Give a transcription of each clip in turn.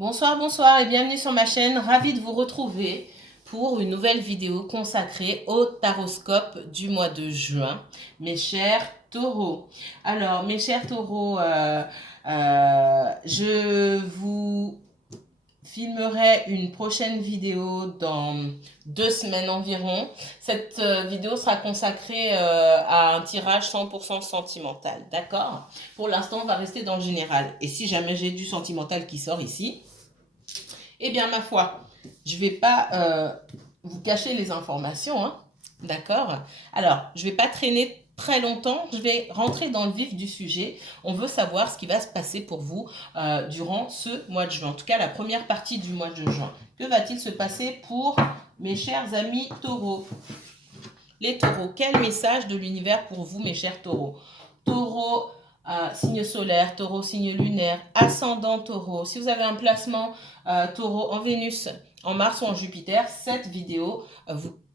Bonsoir, bonsoir et bienvenue sur ma chaîne. Ravie de vous retrouver pour une nouvelle vidéo consacrée au taroscope du mois de juin, mes chers taureaux. Alors, mes chers taureaux, je vous filmerai une prochaine vidéo dans 2 semaines environ. Cette vidéo sera consacrée à un tirage 100% sentimental, d'accord? Pour l'instant, on va rester dans le général. Et si jamais j'ai du sentimental qui sort ici, eh bien, ma foi, je ne vais pas vous cacher les informations, hein, d'accord? Alors, je ne vais pas traîner très longtemps, je vais rentrer dans le vif du sujet. On veut savoir ce qui va se passer pour vous durant ce mois de juin, en tout cas la première partie du mois de juin. Que va-t-il se passer pour mes chers amis taureaux? Les taureaux, quel message de l'univers pour vous, mes chers taureaux? Taureau, signe solaire, taureau, signe lunaire, ascendant taureau. Si vous avez un placement taureau en Vénus, en Mars ou en Jupiter, cette vidéo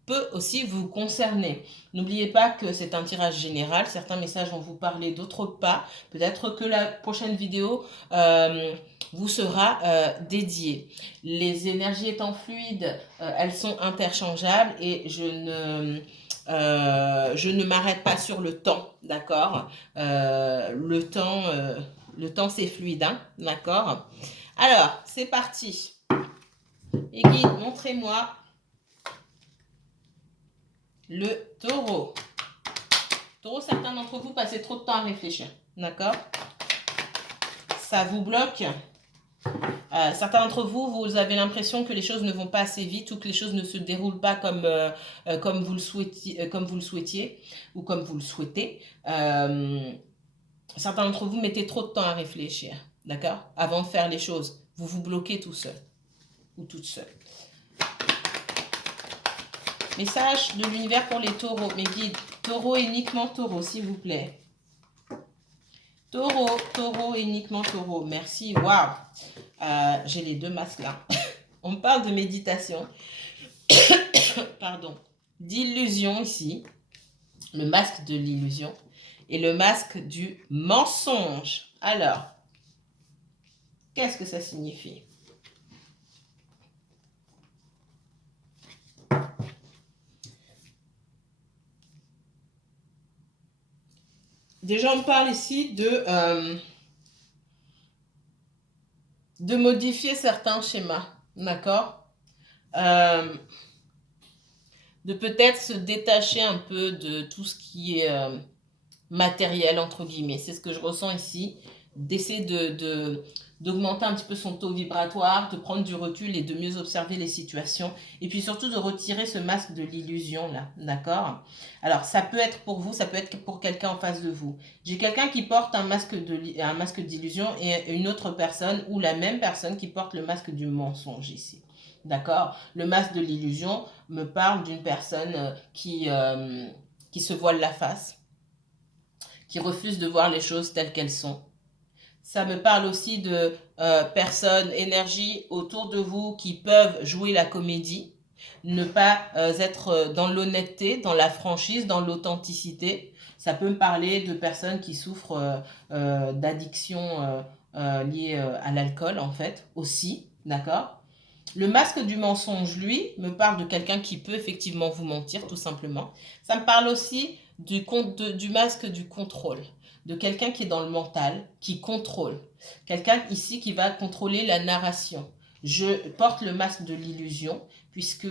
peut aussi vous concerner. N'oubliez pas que c'est un tirage général. Certains messages vont vous parler, d'autres pas. Peut-être que la prochaine vidéo vous sera dédiée. Les énergies étant fluides, elles sont interchangeables et je ne m'arrête pas sur le temps, d'accord? Le temps c'est fluide, hein, d'accord? Alors, c'est parti. Les guides, montrez-moi le taureau. Taureau, certains d'entre vous passez trop de temps à réfléchir, d'accord? Ça vous bloque. Certains d'entre vous, vous avez l'impression que les choses ne vont pas assez vite ou que les choses ne se déroulent pas comme vous le souhaitiez ou comme vous le souhaitez. Certains d'entre vous mettez trop de temps à réfléchir, d'accord? Avant de faire les choses. Vous vous bloquez tout seul ou toute seule. Message de l'univers pour les taureaux. Mes guides, taureau uniquement taureau, s'il vous plaît. Taureau, taureau, uniquement taureau. Merci, waouh. J'ai les deux masques là. On parle de méditation. Pardon. D'illusion ici. Le masque de l'illusion. Et le masque du mensonge. Alors, qu'est-ce que ça signifie? Déjà, on parle ici de modifier certains schémas, d'accord? De peut-être se détacher un peu de tout ce qui est matériel, entre guillemets. C'est ce que je ressens ici. D'essayer d'augmenter un petit peu son taux vibratoire, de prendre du recul et de mieux observer les situations. Et puis surtout de retirer ce masque de l'illusion là, d'accord? Alors ça peut être pour vous, ça peut être pour quelqu'un en face de vous. J'ai quelqu'un qui porte un masque d'illusion et une autre personne ou la même personne qui porte le masque du mensonge ici. D'accord? Le masque de l'illusion me parle d'une personne qui se voile la face, qui refuse de voir les choses telles qu'elles sont. Ça me parle aussi de personnes, énergies autour de vous qui peuvent jouer la comédie, ne pas être dans l'honnêteté, dans la franchise, dans l'authenticité. Ça peut me parler de personnes qui souffrent d'addiction liée à l'alcool, en fait, aussi, d'accord? Le masque du mensonge, lui, me parle de quelqu'un qui peut effectivement vous mentir, tout simplement. Ça me parle aussi du masque du contrôle, de quelqu'un qui est dans le mental, qui contrôle. Quelqu'un ici qui va contrôler la narration. Je porte le masque de l'illusion, puisque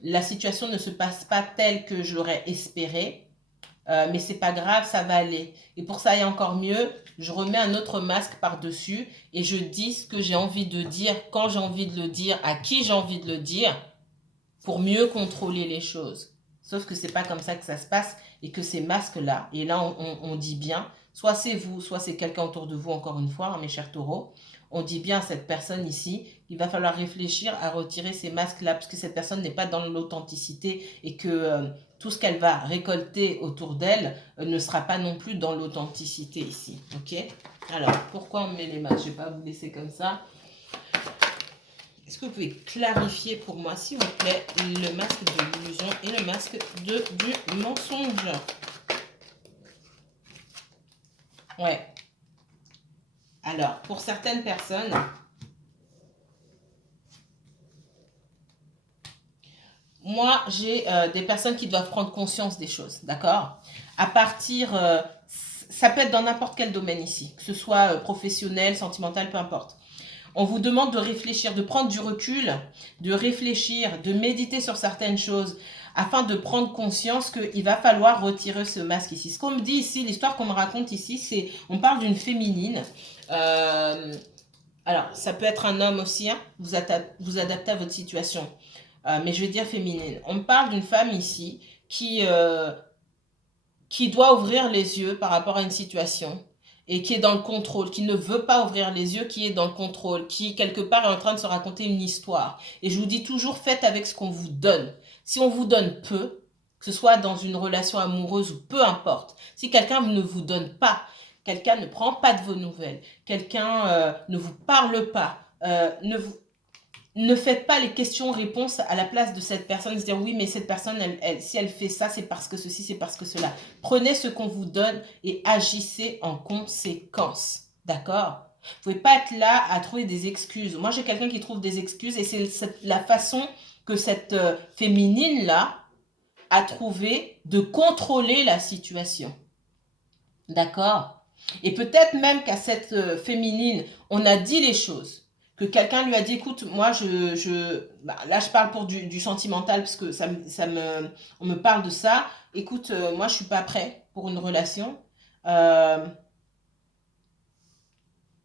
la situation ne se passe pas telle que j'aurais espéré, mais c'est pas grave, ça va aller. Et pour ça, il y a encore mieux, je remets un autre masque par-dessus et je dis ce que j'ai envie de dire, quand j'ai envie de le dire, à qui j'ai envie de le dire, pour mieux contrôler les choses. Sauf que c'est pas comme ça que ça se passe et que ces masques-là, et là on dit bien, soit c'est vous, soit c'est quelqu'un autour de vous, encore une fois, hein, mes chers taureaux, on dit bien à cette personne ici, il va falloir réfléchir à retirer ces masques-là, parce que cette personne n'est pas dans l'authenticité et que tout ce qu'elle va récolter autour d'elle ne sera pas non plus dans l'authenticité ici. Ok? Alors, pourquoi on met les masques? Je ne vais pas vous laisser comme ça. Est-ce que vous pouvez clarifier pour moi, s'il vous plaît, le masque de l'illusion et le masque du mensonge? Ouais. Alors, pour certaines personnes, moi, j'ai des personnes qui doivent prendre conscience des choses, d'accord? À partir, ça peut être dans n'importe quel domaine ici, que ce soit professionnel, sentimental, peu importe. On vous demande de réfléchir, de prendre du recul, de réfléchir, de méditer sur certaines choses, afin de prendre conscience qu'il va falloir retirer ce masque ici. Ce qu'on me dit ici, l'histoire qu'on me raconte ici, c'est, on parle d'une féminine. Alors, ça peut être un homme aussi, hein, vous adaptez à votre situation. Mais je vais dire féminine. On parle d'une femme ici qui doit ouvrir les yeux par rapport à une situation et qui est dans le contrôle, qui ne veut pas ouvrir les yeux, qui est dans le contrôle, qui quelque part est en train de se raconter une histoire. Et je vous dis toujours, faites avec ce qu'on vous donne. Si on vous donne peu, que ce soit dans une relation amoureuse ou peu importe, si quelqu'un ne vous donne pas, quelqu'un ne prend pas de vos nouvelles, quelqu'un ne vous parle pas, ne faites pas les questions-réponses à la place de cette personne, se dire oui, mais cette personne, si elle fait ça, c'est parce que ceci, c'est parce que cela. Prenez ce qu'on vous donne et agissez en conséquence. D'accord? Vous ne pouvez pas être là à trouver des excuses. Moi, j'ai quelqu'un qui trouve des excuses et c'est la façon que cette féminine-là a trouvé de contrôler la situation. D'accord? Et peut-être même qu'à cette féminine, on a dit les choses. Que quelqu'un lui a dit, écoute, moi, là, je parle pour du sentimental, parce que on me parle de ça. Écoute, moi, je suis pas prêt pour une relation. Je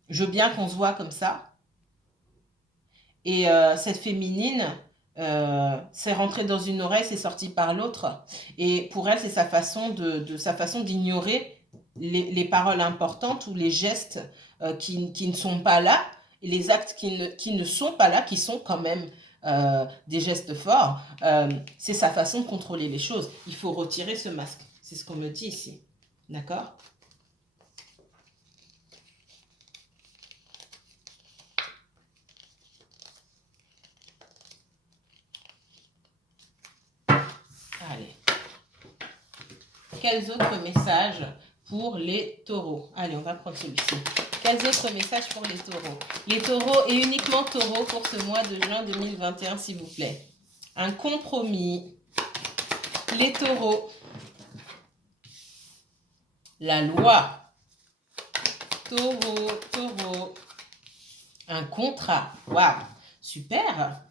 veux bien qu'on se voit comme ça. Et cette féminine, c'est rentré dans une oreille, c'est sorti par l'autre. Et pour elle, c'est sa façon sa façon d'ignorer les paroles importantes ou les gestes qui ne sont pas là, et les actes qui ne sont pas là, qui sont quand même des gestes forts. C'est sa façon de contrôler les choses. Il faut retirer ce masque. C'est ce qu'on me dit ici. D'accord? Allez. Quels autres messages pour les taureaux? Allez, on va prendre celui-ci. Quels autres messages pour les taureaux? Les taureaux et uniquement taureaux pour ce mois de juin 2021, s'il vous plaît. Un compromis. Les taureaux. La loi. Taureau, taureau. Un contrat. Waouh, super.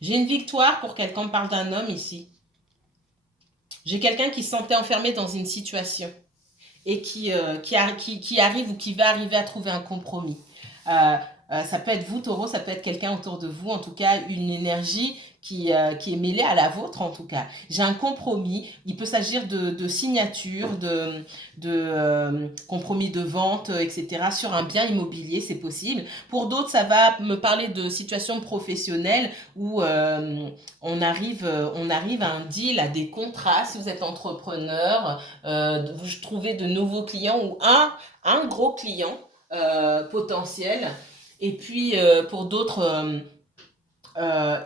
J'ai une victoire pour quelqu'un. On parle d'un homme ici. J'ai quelqu'un qui se sentait enfermé dans une situation et qui arrive ou qui va arriver à trouver un compromis. Ça peut être vous, taureau, ça peut être quelqu'un autour de vous, en tout cas une énergie qui est mêlée à la vôtre, en tout cas. J'ai un compromis, il peut s'agir de signature, de compromis de vente, etc. sur un bien immobilier, c'est possible. Pour d'autres, ça va me parler de situations professionnelles où on arrive à un deal, à des contrats, si vous êtes entrepreneur, vous trouvez de nouveaux clients ou un gros client potentiel. Et puis, pour d'autres,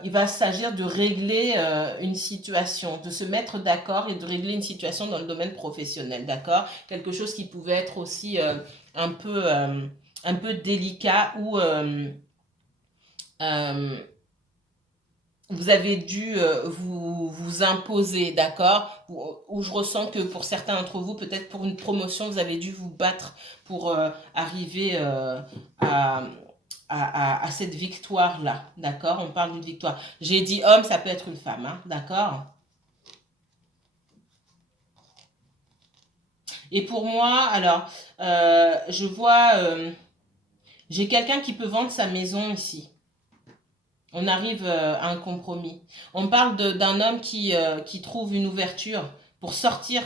il va s'agir de régler une situation, de se mettre d'accord et de régler une situation dans le domaine professionnel, d'accord? Quelque chose qui pouvait être aussi un peu délicat ou vous avez dû vous imposer, d'accord? Ou je ressens que pour certains d'entre vous, peut-être pour une promotion, vous avez dû vous battre pour arriver à cette victoire-là, d'accord? On parle d'une victoire. J'ai dit homme, ça peut être une femme, hein, d'accord? Et pour moi, alors, je vois, j'ai quelqu'un qui peut vendre sa maison ici. On arrive à un compromis. On parle d'un homme qui trouve une ouverture pour sortir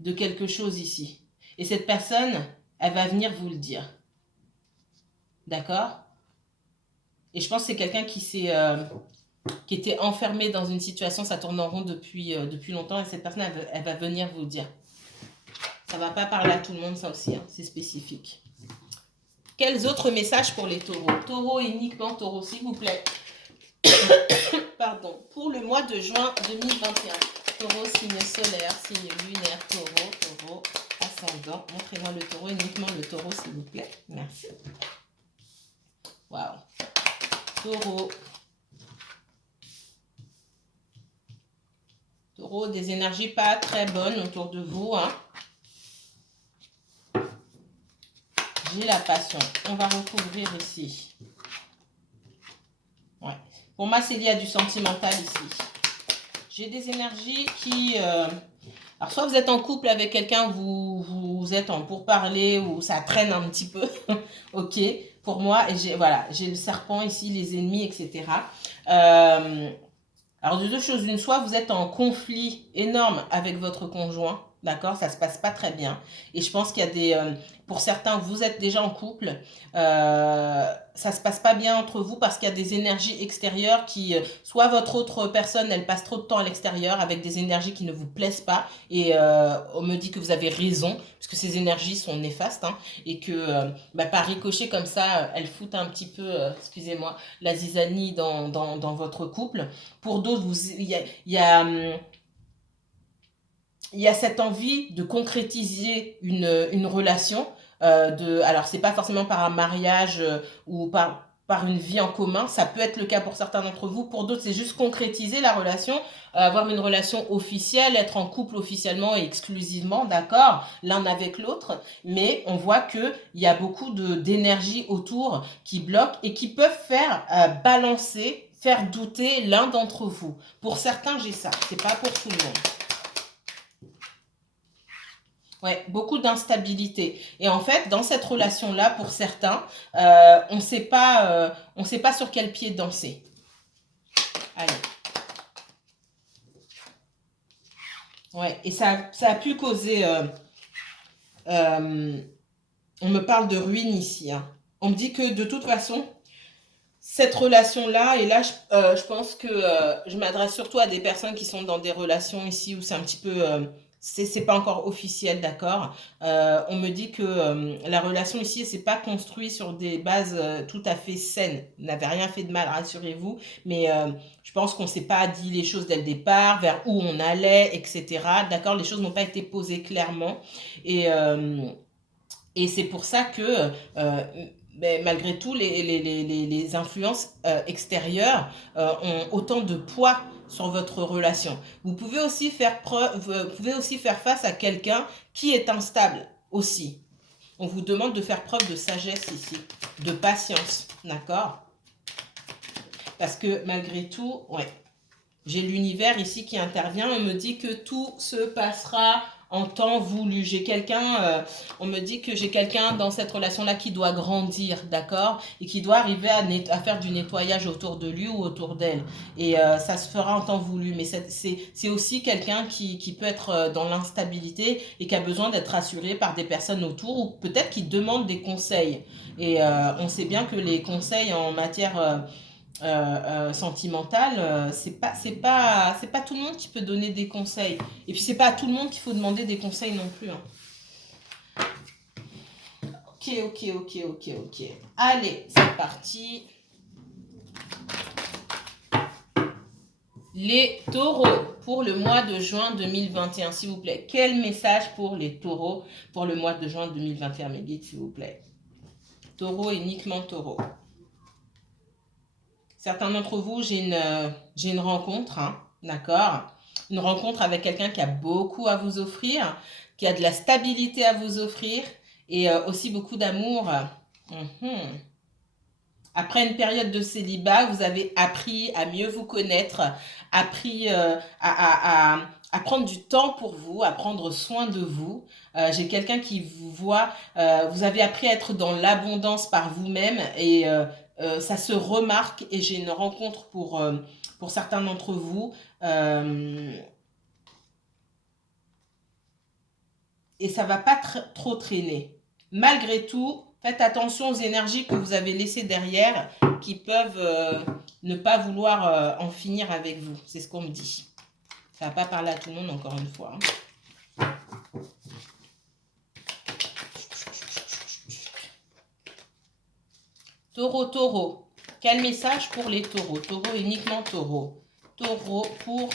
de quelque chose ici. Et cette personne, elle va venir vous le dire. D'accord? Et je pense que c'est quelqu'un qui était enfermé dans une situation, ça tourne en rond depuis longtemps, et cette personne, elle va venir vous le dire. Ça ne va pas parler à tout le monde, ça aussi, hein, c'est spécifique. Quels autres messages pour les taureaux? Taureau, uniquement taureau, s'il vous plaît. Pardon, pour le mois de juin 2021. Taureau, signe solaire, signe lunaire, taureau, ascendant. Montrez-moi le taureau, uniquement le taureau, s'il vous plaît. Merci. Waouh. Taureau. Taureau, des énergies pas très bonnes autour de vous. Hein. J'ai la passion. On va recouvrir ici. Ouais. Pour moi, c'est lié à du sentimental ici. J'ai des énergies qui... alors, soit vous êtes en couple avec quelqu'un, vous êtes en pourparlers ou ça traîne un petit peu. Ok, pour moi, voilà, j'ai le serpent ici, les ennemis, etc. Alors, de deux choses une, soit vous êtes en conflit énorme avec votre conjoint, d'accord, ça se passe pas très bien. Et je pense qu'il y a des... pour certains, vous êtes déjà en couple, ça se passe pas bien entre vous parce qu'il y a des énergies extérieures qui... soit votre autre personne, elle passe trop de temps à l'extérieur avec des énergies qui ne vous plaisent pas. Et on me dit que vous avez raison, parce que ces énergies sont néfastes, hein, et que par ricochet comme ça, elles foutent un petit peu, excusez-moi, la zizanie dans votre couple. Pour d'autres, il y a cette envie de concrétiser une relation. Alors, c'est pas forcément par un mariage ou par une vie en commun. Ça peut être le cas pour certains d'entre vous. Pour d'autres, c'est juste concrétiser la relation, avoir une relation officielle, être en couple officiellement et exclusivement, d'accord, l'un avec l'autre. Mais on voit qu'il y a beaucoup d'énergie autour qui bloquent et qui peuvent faire balancer, faire douter l'un d'entre vous. Pour certains, j'ai ça. C'est pas pour tout le monde. Ouais, beaucoup d'instabilité. Et en fait, dans cette relation-là, pour certains, on sait pas sur quel pied danser. Allez. Ouais, et ça a pu causer... on me parle de ruine ici. Hein. On me dit que de toute façon, cette relation-là, et là, je pense que je m'adresse surtout à des personnes qui sont dans des relations ici où c'est un petit peu... c'est pas encore officiel, d'accord. On me dit que la relation ici, c'est pas construit sur des bases tout à fait saines. Vous n'avez rien fait de mal, rassurez-vous. Mais je pense qu'on s'est pas dit les choses dès le départ, vers où on allait, etc. D'accord, les choses n'ont pas été posées clairement. Et... et c'est pour ça que, malgré tout, les influences extérieures ont autant de poids sur votre relation. Vous pouvez aussi vous pouvez aussi faire face à quelqu'un qui est instable aussi. On vous demande de faire preuve de sagesse ici, de patience, d'accord? Parce que malgré tout, ouais, j'ai l'univers ici qui intervient. On me dit que tout se passera en temps voulu. J'ai quelqu'un, on me dit que j'ai quelqu'un dans cette relation-là qui doit grandir, d'accord? Et qui doit arriver à faire du nettoyage autour de lui ou autour d'elle. Et ça se fera en temps voulu. Mais c'est aussi quelqu'un qui peut être dans l'instabilité et qui a besoin d'être rassuré par des personnes autour ou peut-être qui demande des conseils. Et on sait bien que les conseils en matière... sentimentale, c'est pas tout le monde qui peut donner des conseils. Et puis c'est pas à tout le monde qu'il faut demander des conseils non plus. Hein. Ok. Allez, c'est parti. Les taureaux pour le mois de juin 2021, s'il vous plaît. Quel message pour les taureaux pour le mois de juin 2021, mes guides, s'il vous plaît. Taureau, uniquement taureau. Certains d'entre vous, j'ai une rencontre, hein, d'accord? Une rencontre avec quelqu'un qui a beaucoup à vous offrir, qui a de la stabilité à vous offrir et aussi beaucoup d'amour. Après une période de célibat, vous avez appris à mieux vous connaître, appris à prendre du temps pour vous, à prendre soin de vous. J'ai quelqu'un qui vous voit, vous avez appris à être dans l'abondance par vous-même et ça se remarque et j'ai une rencontre pour certains d'entre vous. Et ça va pas trop traîner. Malgré tout, faites attention aux énergies que vous avez laissées derrière qui peuvent ne pas vouloir en finir avec vous. C'est ce qu'on me dit. Ça va pas parler à tout le monde encore une fois. Hein. Taureau. Quel message pour les taureaux? Taureau, uniquement taureau. Taureau pour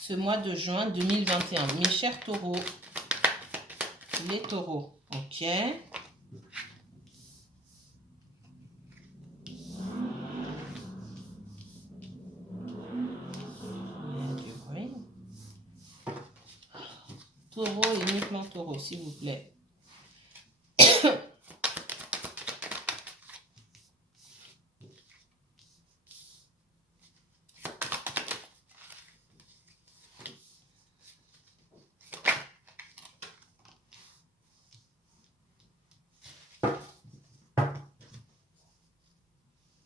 ce mois de juin 2021. Mes chers taureaux, les taureaux. Ok. Taureau et uniquement taureau, s'il vous plaît.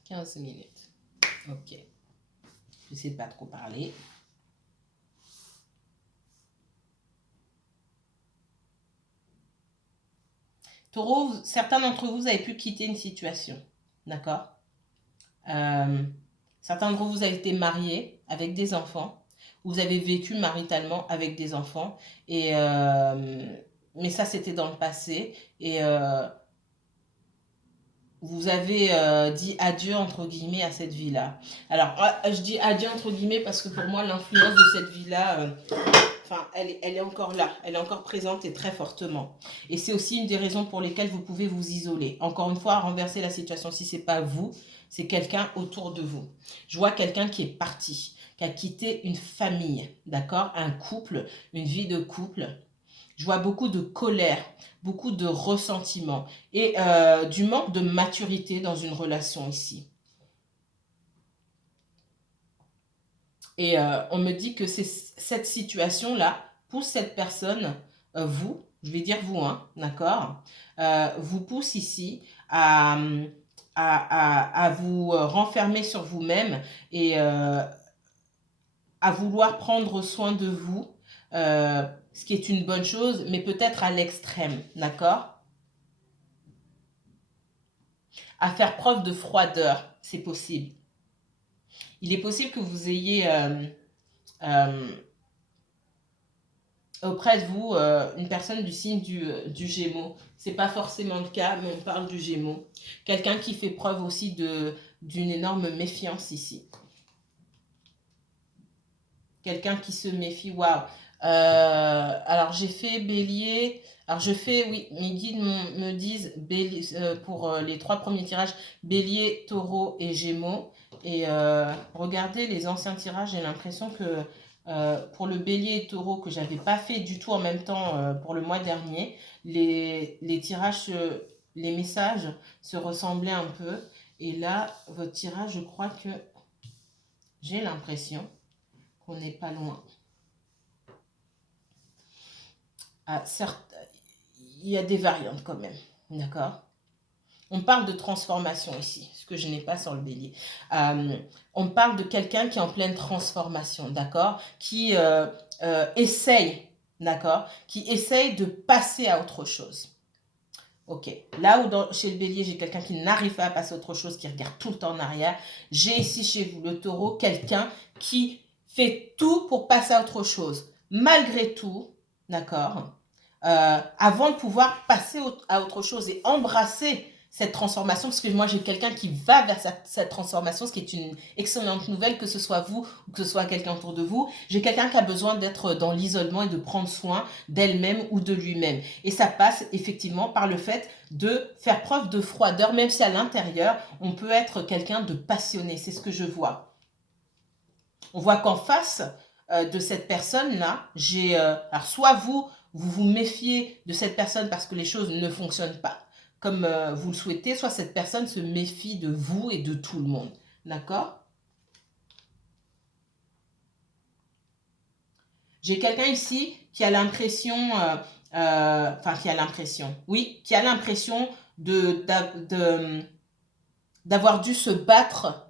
15 minutes. Ok. J'essaie de pas trop parler. Taureau, certains d'entre vous avez pu quitter une situation. D'accord. Certains d'entre vous avez été mariés avec des enfants. Vous avez vécu maritalement avec des enfants. Et, mais ça, c'était dans le passé. Et vous avez dit adieu, entre guillemets, à cette vie-là. Alors, je dis adieu, entre guillemets, parce que pour moi, l'influence de cette vie-là... Enfin, elle est encore là, elle est encore présente et très fortement. Et c'est aussi une des raisons pour lesquelles vous pouvez vous isoler. Encore une fois, renverser la situation, si ce n'est pas vous, c'est quelqu'un autour de vous. Je vois quelqu'un qui est parti, qui a quitté une famille, d'accord? Un couple, une vie de couple. Je vois beaucoup de colère, beaucoup de ressentiment et du manque de maturité dans une relation ici. Et on me dit que c'est cette situation-là pousse cette personne, vous, je vais dire vous, hein, d'accord, vous pousse ici à vous renfermer sur vous-même et à vouloir prendre soin de vous, ce qui est une bonne chose, mais peut-être à l'extrême, d'accord? À faire preuve de froideur, c'est possible. Il est possible que vous ayez... auprès de vous une personne du signe du Gémeaux. C'est pas forcément le cas, mais on parle du Gémeaux. Quelqu'un qui fait preuve aussi d'une énorme méfiance ici. Quelqu'un qui se méfie, waouh. Alors j'ai fait Bélier. Alors je fais, oui, mes guides me disent Bélier, pour les 3 premiers tirages, Bélier, Taureau et Gémeaux. Et regardez les anciens tirages, j'ai l'impression que pour le Bélier et Taureau, que j'avais pas fait du tout en même temps pour le mois dernier, les tirages, les messages se ressemblaient un peu. Et là, votre tirage, je crois que j'ai l'impression qu'on n'est pas loin. Ah, certes, il y a des variantes quand même, d'accord? On parle de transformation ici, ce que je n'ai pas sur le Bélier. On parle de quelqu'un qui est en pleine transformation, d'accord? Qui essaye, d'accord? Qui essaye de passer à autre chose. Ok, là où chez le Bélier, j'ai quelqu'un qui n'arrive pas à passer à autre chose, qui regarde tout le temps en arrière. J'ai ici chez vous, le Taureau, quelqu'un qui fait tout pour passer à autre chose. Malgré tout, d'accord, avant de pouvoir passer à autre chose et embrasser cette transformation, parce que moi j'ai quelqu'un qui va vers cette transformation, ce qui est une excellente nouvelle, que ce soit vous ou que ce soit quelqu'un autour de vous. J'ai quelqu'un qui a besoin d'être dans l'isolement et de prendre soin d'elle-même ou de lui-même. Et ça passe effectivement par le fait de faire preuve de froideur, même si à l'intérieur, on peut être quelqu'un de passionné. C'est ce que je vois. On voit qu'en face de cette personne-là, alors soit vous vous méfiez de cette personne parce que les choses ne fonctionnent pas comme vous le souhaitez, soit cette personne se méfie de vous et de tout le monde. D'accord? J'ai quelqu'un ici qui a l'impression, qui a l'impression d'avoir dû se battre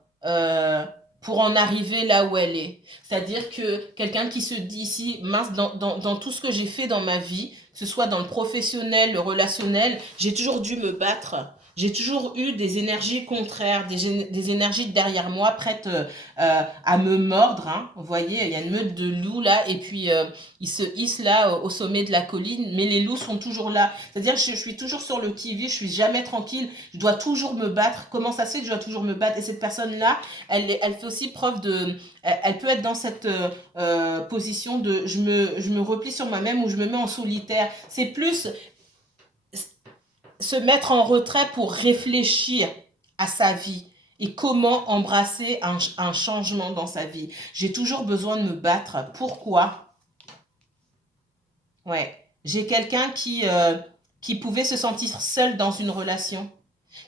pour en arriver là où elle est. C'est-à-dire que quelqu'un qui se dit ici, mince, dans tout ce que j'ai fait dans ma vie, que ce soit dans le professionnel, le relationnel, j'ai toujours dû me battre. J'ai toujours eu des énergies contraires, des énergies derrière moi prêtes à me mordre. Hein. Vous voyez, il y a une meute de loups là, et puis ils se hissent là au sommet de la colline, mais les loups sont toujours là. C'est-à-dire que je suis toujours sur le qui-vive, je suis jamais tranquille, je dois toujours me battre. Comment ça se fait que je dois toujours me battre? Et cette personne-là, elle fait aussi preuve de... Elle peut être dans cette position de je me replie sur moi-même ou je me mets en solitaire. C'est plus se mettre en retrait pour réfléchir à sa vie et comment embrasser un changement dans sa vie. J'ai toujours besoin de me battre. Pourquoi? Ouais. J'ai quelqu'un qui pouvait se sentir seul dans une relation,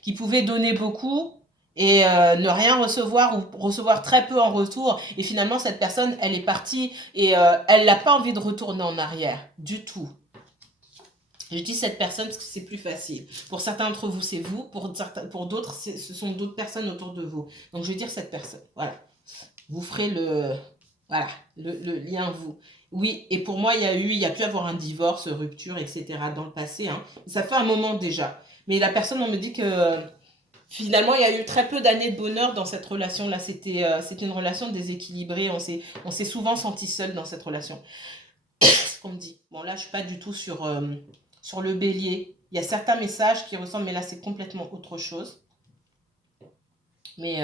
qui pouvait donner beaucoup et ne rien recevoir ou recevoir très peu en retour. Et finalement, cette personne, elle est partie et elle n'a pas envie de retourner en arrière du tout. Je dis cette personne parce que c'est plus facile. Pour certains d'entre vous, c'est vous. Pour d'autres, ce sont d'autres personnes autour de vous. Donc, je vais dire cette personne. Voilà. Vous ferez voilà, le lien vous. Oui, et pour moi, il y a pu avoir un divorce, rupture, etc. dans le passé. Hein. Ça fait un moment déjà. Mais la personne, on me dit que finalement, il y a eu très peu d'années de bonheur dans cette relation-là. C'était une relation déséquilibrée. On s'est souvent senti seul dans cette relation. Ce qu'on me dit. Bon, là, je suis pas du tout sur le bélier. Il y a certains messages qui ressemblent, mais là, c'est complètement autre chose. Mais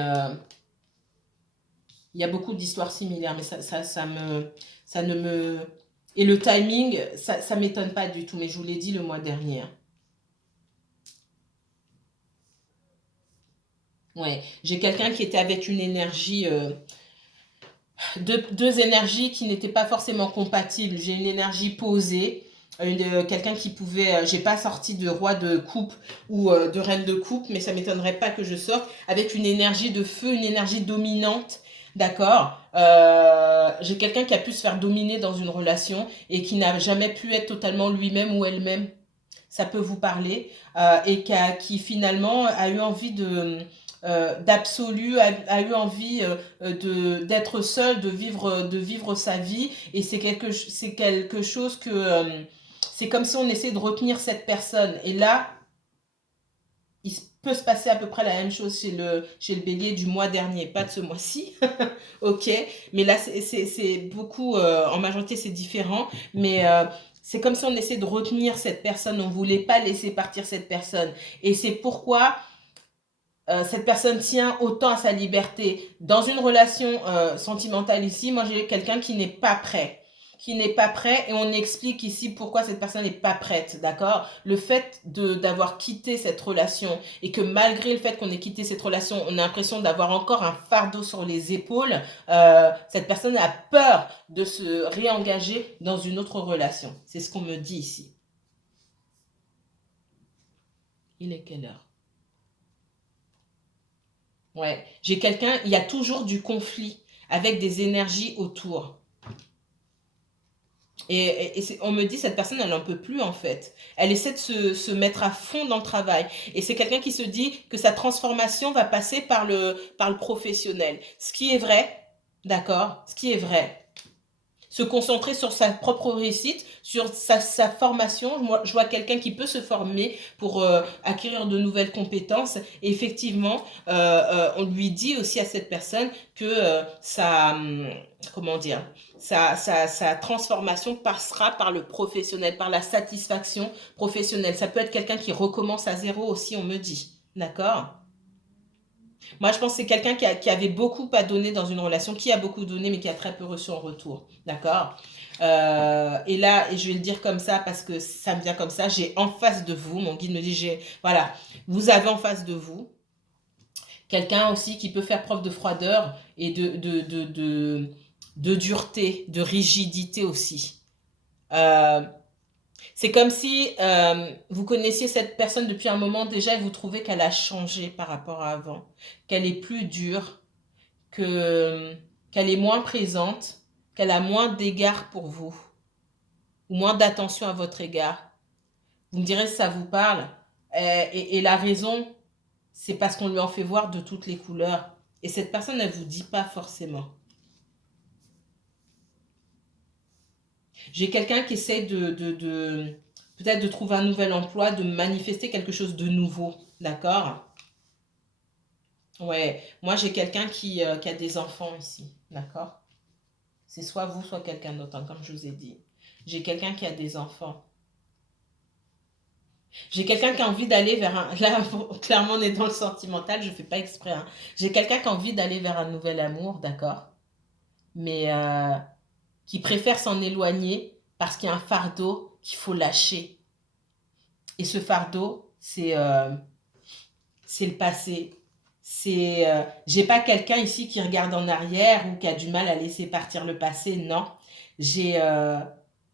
il y a beaucoup d'histoires similaires, mais ça ne me... Et le timing, ça m'étonne pas du tout, mais je vous l'ai dit le mois dernier. Ouais, j'ai quelqu'un qui était avec une énergie, deux énergies qui n'étaient pas forcément compatibles. J'ai une énergie posée, quelqu'un qui pouvait, j'ai pas sorti de roi de coupe ou de reine de coupe, mais ça m'étonnerait pas que je sorte avec une énergie de feu, une énergie dominante. D'accord. J'ai quelqu'un qui a pu se faire dominer dans une relation et qui n'a jamais pu être totalement lui-même ou elle-même. Ça peut vous parler et qui finalement a eu envie d'absolu, a eu envie d'être seul, de vivre sa vie. Et c'est quelque chose que c'est comme si on essayait de retenir cette personne. Et là, il peut se passer à peu près la même chose chez le bélier du mois dernier, pas de ce mois-ci. Ok, mais là, c'est beaucoup, en majorité, c'est différent. Mais c'est comme si on essayait de retenir cette personne. On ne voulait pas laisser partir cette personne. Et c'est pourquoi cette personne tient autant à sa liberté. Dans une relation sentimentale ici, moi j'ai quelqu'un qui n'est pas prêt. Qui n'est pas prêt et on explique ici pourquoi cette personne n'est pas prête, d'accord? Le fait d'avoir quitté cette relation et que malgré le fait qu'on ait quitté cette relation, on a l'impression d'avoir encore un fardeau sur les épaules, cette personne a peur de se réengager dans une autre relation. C'est ce qu'on me dit ici. Il est quelle heure? Ouais, j'ai quelqu'un, il y a toujours du conflit avec des énergies autour. On me dit, cette personne, elle n'en peut plus en fait. Elle essaie de se mettre à fond dans le travail. Et c'est quelqu'un qui se dit que sa transformation va passer par le professionnel. Ce qui est vrai, d'accord? Ce qui est vrai. Se concentrer sur sa propre réussite, sur sa formation. Moi, je vois quelqu'un qui peut se former pour acquérir de nouvelles compétences. Et effectivement, on lui dit aussi à cette personne que comment dire, sa transformation passera par le professionnel, par la satisfaction professionnelle. Ça peut être quelqu'un qui recommence à zéro aussi, on me dit. D'accord? Moi, je pense que c'est quelqu'un qui avait beaucoup à donner dans une relation, qui a beaucoup donné, mais qui a très peu reçu en retour. D'accord. Et là, et je vais le dire comme ça parce que ça me vient comme ça, j'ai en face de vous, mon guide me dit, voilà, vous avez en face de vous quelqu'un aussi qui peut faire preuve de froideur et de dureté, de rigidité aussi. Euh, c'est comme si vous connaissiez cette personne depuis un moment déjà et vous trouvez qu'elle a changé par rapport à avant, qu'elle est plus dure, que, qu'elle est moins présente, qu'elle a moins d'égard pour vous, ou moins d'attention à votre égard. Vous me direz si ça vous parle. Et la raison, c'est parce qu'on lui en fait voir de toutes les couleurs. Et cette personne, elle ne vous dit pas forcément. J'ai quelqu'un qui essaie peut-être de trouver un nouvel emploi, de manifester quelque chose de nouveau. D'accord? Ouais. Moi, j'ai quelqu'un qui a des enfants ici. D'accord? C'est soit vous, soit quelqu'un d'autre, hein, comme je vous ai dit. J'ai quelqu'un qui a des enfants. J'ai quelqu'un qui a envie d'aller vers un... Là, clairement, on est dans le sentimental, je ne fais pas exprès. Hein. J'ai quelqu'un qui a envie d'aller vers un nouvel amour, d'accord? Mais qui préfère s'en éloigner parce qu'il y a un fardeau qu'il faut lâcher. Et ce fardeau, c'est le passé. J'ai pas quelqu'un ici qui regarde en arrière ou qui a du mal à laisser partir le passé, non. J'ai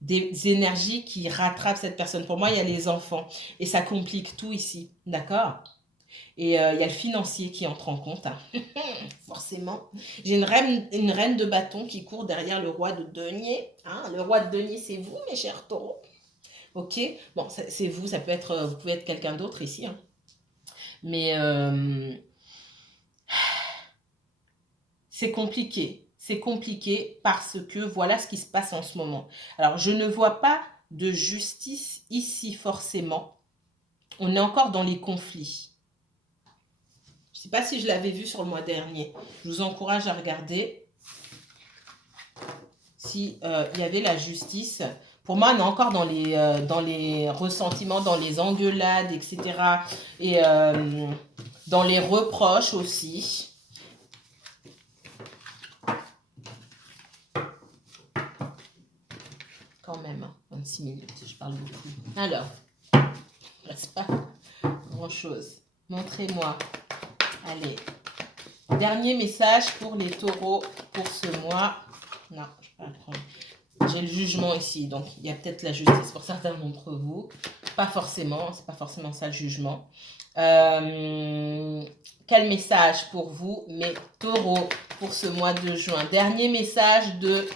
des énergies qui rattrapent cette personne. Pour moi, il y a les enfants et ça complique tout ici, d'accord? Et il y a le financier qui entre en compte, hein. Forcément. J'ai une reine de bâton qui court derrière le roi de denier, hein. Le roi de denier, c'est vous, mes chers taureaux. Ok, bon, c'est vous, ça peut être, vous pouvez être quelqu'un d'autre ici, hein. Mais c'est compliqué. C'est compliqué parce que voilà ce qui se passe en ce moment. Alors, je ne vois pas de justice ici forcément. On est encore dans les conflits. Je ne sais pas si je l'avais vu sur le mois dernier. Je vous encourage à regarder si il y avait la justice. Pour moi, on est encore dans les ressentiments, dans les engueulades, etc. Et dans les reproches aussi. Quand même, 26 minutes, je parle beaucoup. Alors, il ne reste pas grand-chose. Montrez-moi. Allez. Dernier message pour les taureaux pour ce mois. Non, je ne vais pas le prendre. J'ai le jugement ici, donc il y a peut-être la justice pour certains d'entre vous. Pas forcément, c'est pas forcément ça le jugement. Quel message pour vous, mes taureaux, pour ce mois de juin? Dernier message de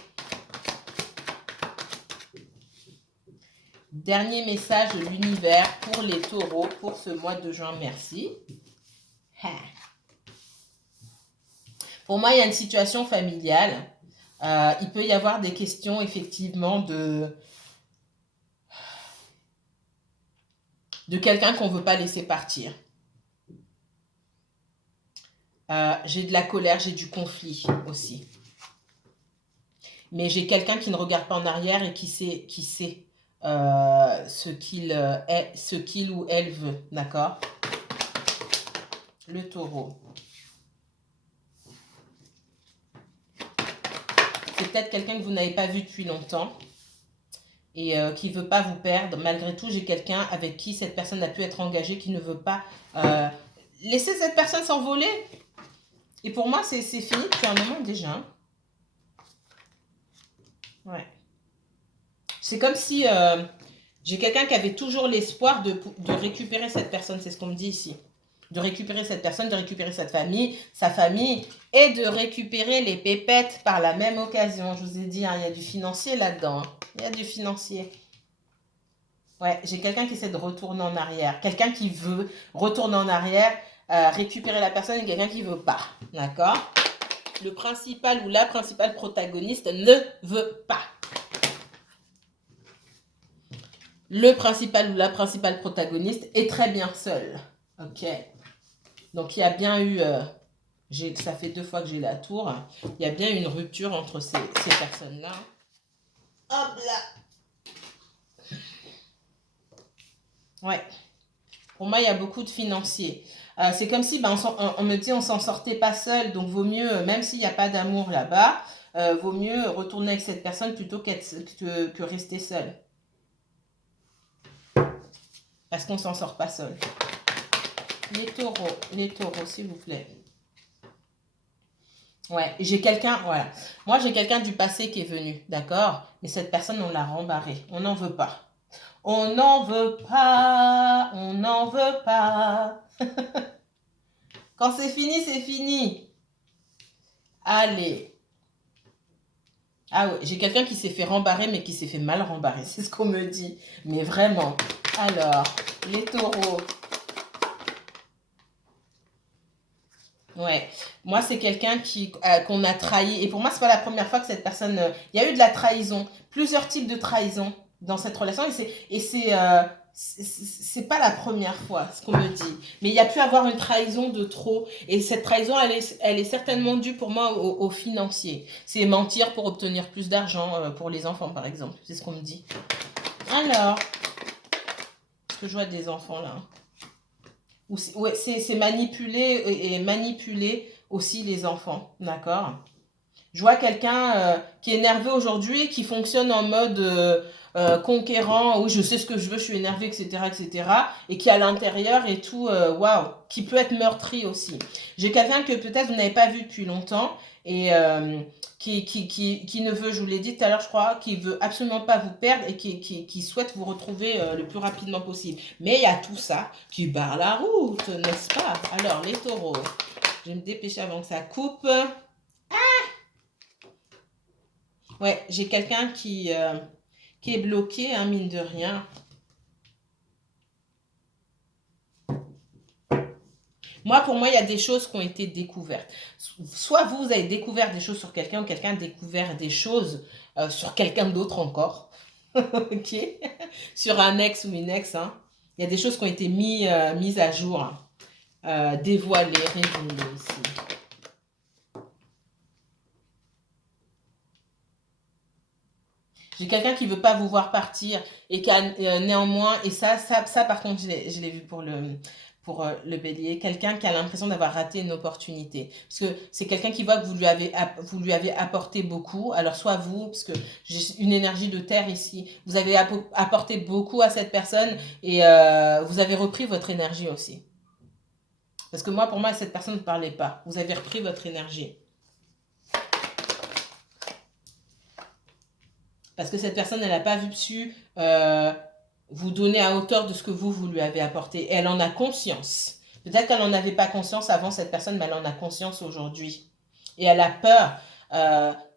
l'univers pour les taureaux pour ce mois de juin. Merci. Pour moi, il y a une situation familiale. Il peut y avoir des questions, effectivement, de quelqu'un qu'on ne veut pas laisser partir. J'ai de la colère, j'ai du conflit aussi. Mais j'ai quelqu'un qui ne regarde pas en arrière et qui sait ce qu'il ou elle veut, d'accord? Le taureau. C'est peut-être quelqu'un que vous n'avez pas vu depuis longtemps et qui ne veut pas vous perdre. Malgré tout, j'ai quelqu'un avec qui cette personne a pu être engagée, qui ne veut pas laisser cette personne s'envoler. Et pour moi, c'est fini depuis un moment déjà. Ouais. C'est comme si j'ai quelqu'un qui avait toujours l'espoir de récupérer cette personne. C'est ce qu'on me dit ici. De récupérer cette personne, de récupérer sa famille, et de récupérer les pépettes par la même occasion. Je vous ai dit, hein, il y a du financier là-dedans. Il y a du financier. Ouais, j'ai quelqu'un qui essaie de retourner en arrière. Quelqu'un qui veut retourner en arrière, récupérer la personne, et quelqu'un qui ne veut pas. D'accord? Le principal ou la principale protagoniste ne veut pas. Le principal ou la principale protagoniste est très bien seul. Ok? Donc, il y a bien eu... ça fait 2 fois que j'ai la tour. Il y a bien une rupture entre ces personnes-là. Hop là! Ouais. Pour moi, il y a beaucoup de financiers. C'est comme si on me dit on s'en sortait pas seul. Donc, vaut mieux, même s'il n'y a pas d'amour là-bas, vaut mieux retourner avec cette personne plutôt que rester seul. Parce qu'on ne s'en sort pas seul. Les taureaux, s'il vous plaît. Ouais, j'ai quelqu'un, voilà. Moi, j'ai quelqu'un du passé qui est venu, d'accord? Mais cette personne, on l'a rembarré. On n'en veut pas. On n'en veut pas. On n'en veut pas. Quand c'est fini, c'est fini. Allez. Ah ouais, j'ai quelqu'un qui s'est fait rembarrer, mais qui s'est fait mal rembarrer. C'est ce qu'on me dit. Mais vraiment. Alors, les taureaux. Ouais, moi c'est quelqu'un qu'on a trahi et pour moi c'est pas la première fois que cette personne. Il y a eu de la trahison, plusieurs types de trahison dans cette relation et c'est pas la première fois ce qu'on me dit. Mais il y a pu avoir une trahison de trop et cette trahison elle est certainement due pour moi au financier. C'est mentir pour obtenir plus d'argent pour les enfants par exemple, c'est ce qu'on me dit. Alors, est-ce que je vois des enfants là? Ouais, c'est manipuler et manipuler aussi les enfants, d'accord? Je vois quelqu'un qui est nerveux aujourd'hui, qui fonctionne en mode conquérant, oui, je sais ce que je veux, je suis énervé, etc., etc., et qui à l'intérieur et tout, waouh, qui peut être meurtri aussi. J'ai quelqu'un que peut-être vous n'avez pas vu depuis longtemps et qui ne veut, je vous l'ai dit tout à l'heure, je crois, qui veut absolument pas vous perdre et qui souhaite vous retrouver le plus rapidement possible. Mais il y a tout ça qui barre la route, n'est-ce pas? Alors, les taureaux, je vais me dépêcher avant que ça coupe. Ouais, j'ai quelqu'un qui est bloqué, hein, mine de rien. Moi, pour moi, il y a des choses qui ont été découvertes. Soit vous avez découvert des choses sur quelqu'un, ou quelqu'un a découvert des choses sur quelqu'un d'autre encore. Ok? Sur un ex ou une ex, hein. Il y a des choses qui ont été mises à jour, hein. Dévoilées, révélées ici. J'ai quelqu'un qui veut pas vous voir partir et qui a néanmoinns, et ça par contre, je l'ai vu pour le bélier, quelqu'un qui a l'impression d'avoir raté une opportunité. Parce que c'est quelqu'un qui voit que vous lui avez apporté beaucoup. Alors soit vous, parce que j'ai une énergie de terre ici, vous avez apporté beaucoup à cette personne et vous avez repris votre énergie aussi. Parce que moi, pour moi, cette personne ne parlait pas. Vous avez repris votre énergie. Parce que cette personne, elle n'a pas vu su vous donner à hauteur de ce que vous lui avez apporté. Et elle en a conscience. Peut-être qu'elle n'en avait pas conscience avant, cette personne, mais elle en a conscience aujourd'hui. Et elle a peur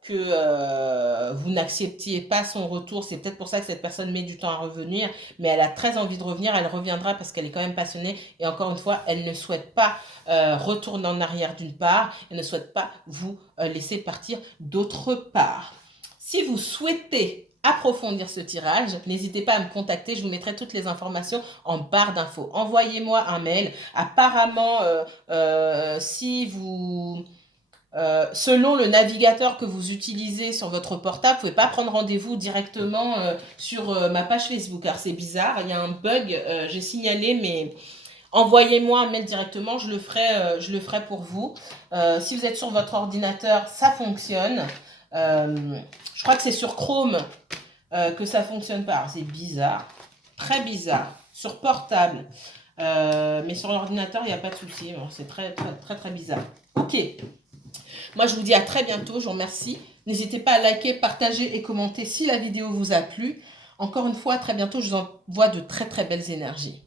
que vous n'acceptiez pas son retour. C'est peut-être pour ça que cette personne met du temps à revenir, mais elle a très envie de revenir. Elle reviendra parce qu'elle est quand même passionnée. Et encore une fois, elle ne souhaite pas retourner en arrière d'une part. Elle ne souhaite pas vous laisser partir d'autre part. Si vous souhaitez approfondir ce tirage, n'hésitez pas à me contacter, je vous mettrai toutes les informations en barre d'infos. Envoyez-moi un mail. Apparemment, si vous... selon le navigateur que vous utilisez sur votre portable, vous ne pouvez pas prendre rendez-vous directement sur ma page Facebook. Alors c'est bizarre, il y a un bug, j'ai signalé, mais envoyez-moi un mail directement, je le ferai pour vous. Si vous êtes sur votre ordinateur, ça fonctionne. Je crois que c'est sur Chrome que ça fonctionne pas. C'est bizarre, très bizarre. Sur portable, mais sur l'ordinateur, il n'y a pas de souci. Bon, c'est très, très, très, très bizarre. Ok. Moi, je vous dis à très bientôt. Je vous remercie. N'hésitez pas à liker, partager et commenter si la vidéo vous a plu. Encore une fois, à très bientôt. Je vous envoie de très, très belles énergies.